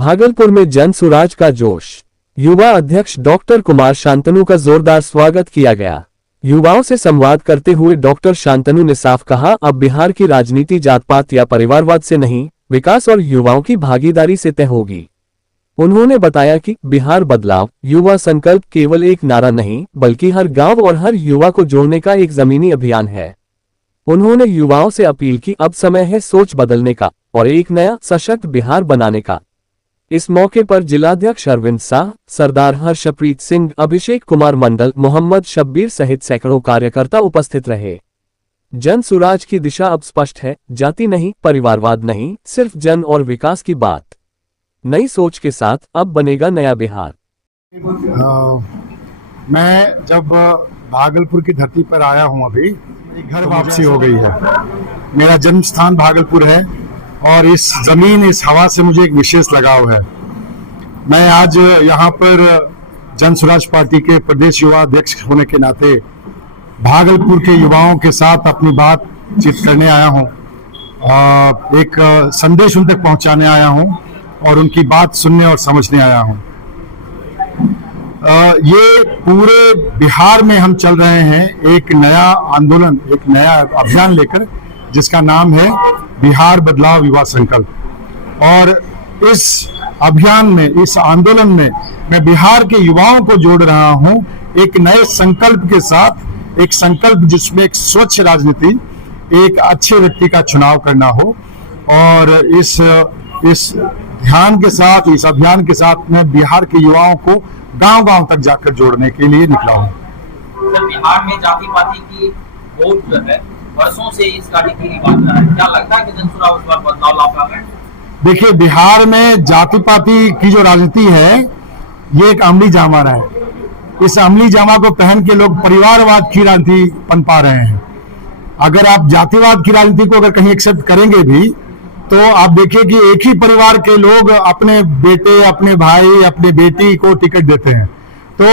भागलपुर में जन सुराज का जोश। युवा अध्यक्ष डॉक्टर कुमार शांतनु का जोरदार स्वागत किया गया। युवाओं से संवाद करते हुए डॉक्टर शांतनु ने साफ कहा, अब बिहार की राजनीति जात पात या परिवारवाद से नहीं, विकास और युवाओं की भागीदारी से तय होगी। उन्होंने बताया कि बिहार बदलाव युवा संकल्प केवल एक नारा नहीं, बल्कि हर गांव और हर युवा को जोड़ने का एक जमीनी अभियान है। उन्होंने युवाओं से अपील की, अब समय है सोच बदलने का और एक नया सशक्त बिहार बनाने का। इस मौके पर जिलाध्यक्ष अरविंद शाह, सरदार हर्षप्रीत सिंह, अभिषेक कुमार मंडल, मोहम्मद शब्बीर सहित सैकड़ों कार्यकर्ता उपस्थित रहे। जन सुराज की दिशा अब स्पष्ट है, जाति नहीं, परिवारवाद नहीं, सिर्फ जन और विकास की बात। नई सोच के साथ अब बनेगा नया बिहार। मैं जब भागलपुर की धरती पर आया हूं, अभी घर वापसी हो गई है। मेरा जन्म स्थान भागलपुर है और इस जमीन, इस हवा से मुझे एक विशेष लगाव है। मैं आज यहाँ पर जन स्वराज पार्टी के प्रदेश युवा अध्यक्ष होने के नाते भागलपुर के युवाओं के साथ अपनी बातचीत करने आया हूँ, एक संदेश उन तक पहुँचाने आया हूँ और उनकी बात सुनने और समझने आया हूँ। ये पूरे बिहार में हम चल रहे हैं एक नया आंदोलन, एक नया अभियान लेकर, जिसका नाम है बिहार बदलाव युवा संकल्प। और इस अभियान में, इस आंदोलन में मैं बिहार के युवाओं को जोड़ रहा हूं एक नए संकल्प के साथ, एक संकल्प जिसमें एक स्वच्छ राजनीति, एक अच्छे व्यक्ति का चुनाव करना हो। और इस ध्यान के साथ, इस अभियान के साथ मैं बिहार के युवाओं को गांव-गांव तक जाकर जोड़ने के लिए निकला हूं। सर, बिहार में जाति पाति की वोट जो है वर्षों से इस गाड़ी की बात कर रहा है, क्या लगता है कि जन सुराज इस बार बदलाव ला पाएगा? देखिए, बिहार में जाति पाति की जो राजनीति है, ये एक अमली जामा है। इस अमली जामा को पहन के लोग परिवारवाद की राजनीति पनपा रहे हैं। अगर आप जातिवाद की राजनीति को अगर कहीं एक्सेप्ट करेंगे भी, तो आप देखिए कि एक ही परिवार के लोग अपने बेटे, अपने भाई, अपने बेटी को टिकट देते हैं। तो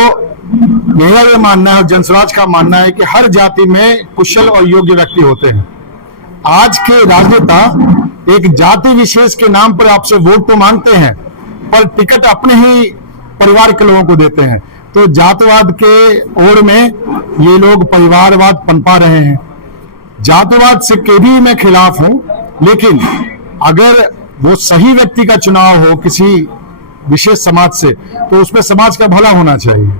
मेरा ये मानना है और जनसुराज का मानना है कि हर जाति में कुशल और योग्य व्यक्ति होते हैं। आज के राजनेता एक जाति विशेष के नाम पर आपसे वोट तो मांगते हैं, पर टिकट अपने ही परिवार के लोगों को देते हैं। तो जातिवाद के ओर में ये लोग परिवारवाद पनपा रहे हैं। जातिवाद से के भी मैं खिलाफ हूं, लेकिन अगर वो सही व्यक्ति का चुनाव हो किसी विशेष समाज से, तो उसमें समाज का भला होना चाहिए।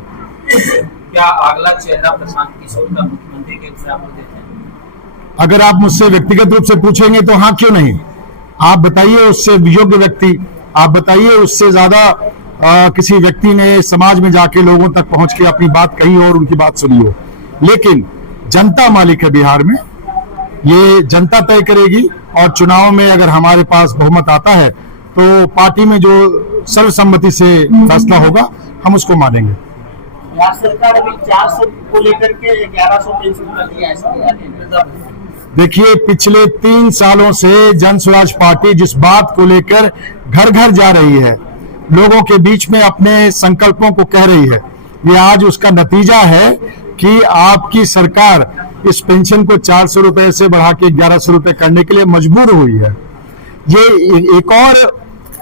क्या अगला चेहरा प्रशांत किशोर का मुख्यमंत्री के रूप में आप देते हैं? अगर आप मुझसे व्यक्तिगत रूप से पूछेंगे तो हाँ, क्यों नहीं। आप बताइए उससे योग्य व्यक्ति, आप बताइए उससे ज्यादा किसी व्यक्ति ने समाज में जाके लोगों तक पहुंच के अपनी बात कही और उनकी बात सुनी हो। लेकिन जनता मालिक है बिहार में, ये जनता तय करेगी। और चुनाव में अगर हमारे पास बहुमत आता है तो पार्टी में जो सर्वसम्मति से फैसला होगा, हम उसको मानेंगे। सरकार अभी 400 को लेकर के 1100 पेंशन कर दिया है। देखिए, पिछले 3 सालों से जन स्वराज पार्टी जिस बात को लेकर घर घर जा रही है, लोगों के बीच में अपने संकल्पों को कह रही है, ये आज उसका नतीजा है कि आपकी सरकार इस पेंशन को 400 रुपए से बढ़ा के 1100 रुपए करने के लिए मजबूर हुई है। ये एक और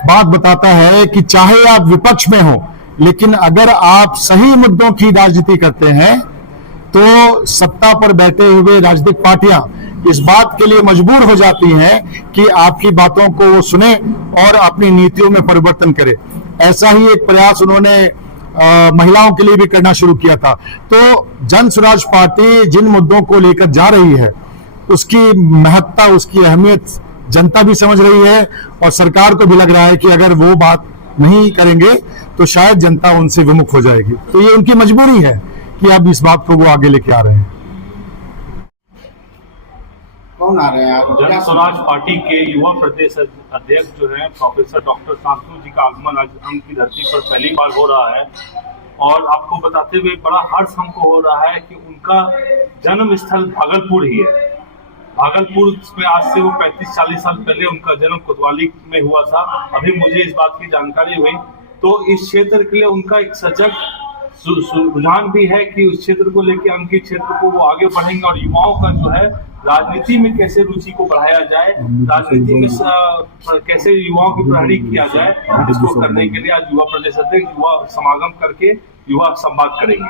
बात बताता है कि चाहे आप विपक्ष में हो, लेकिन अगर आप सही मुद्दों की राजनीति करते हैं, तो सत्ता पर बैठे हुए राजनीतिक पार्टियां इस बात के लिए मजबूर हो जाती हैं कि आपकी बातों को वो सुने और अपनी नीतियों में परिवर्तन करे। ऐसा ही एक प्रयास उन्होंने महिलाओं के लिए भी करना शुरू किया था। तो जन स्वराज पार्टी जिन मुद्दों को लेकर जा रही है, उसकी महत्ता, उसकी अहमियत जनता भी समझ रही है और सरकार को भी लग रहा है कि अगर वो बात नहीं करेंगे तो शायद जनता उनसे विमुख हो जाएगी। तो ये उनकी मजबूरी है कि अब इस बात को वो आगे लेके आ रहे हैं। कौन आ रहे हैं? जन स्वराज पार्टी के युवा प्रदेश अध्यक्ष जो है प्रोफेसर डॉक्टर शांतनु जी का आगमन आज उनकी धरती पर पहली बार हो रहा है। और आपको बताते हुए बड़ा हर्ष हमको हो रहा है कि उनका जन्म स्थल भागलपुर ही है। भागलपुर में आज से वो 35-40 साल पहले उनका जन्म कोतवाली में हुआ था। अभी मुझे इस बात की जानकारी हुई, तो इस क्षेत्र के लिए उनका एक सजग रुझान भी है कि उस क्षेत्र को लेकर अंकित क्षेत्र को वो आगे बढ़ेंगे और युवाओं का जो है राजनीति में कैसे रुचि को बढ़ाया जाए, राजनीति में कैसे युवाओं की प्रहरी किया जाए, इसको करने के लिए आज युवा प्रदेश अध्यक्ष युवा समागम करके युवा संवाद करेंगे।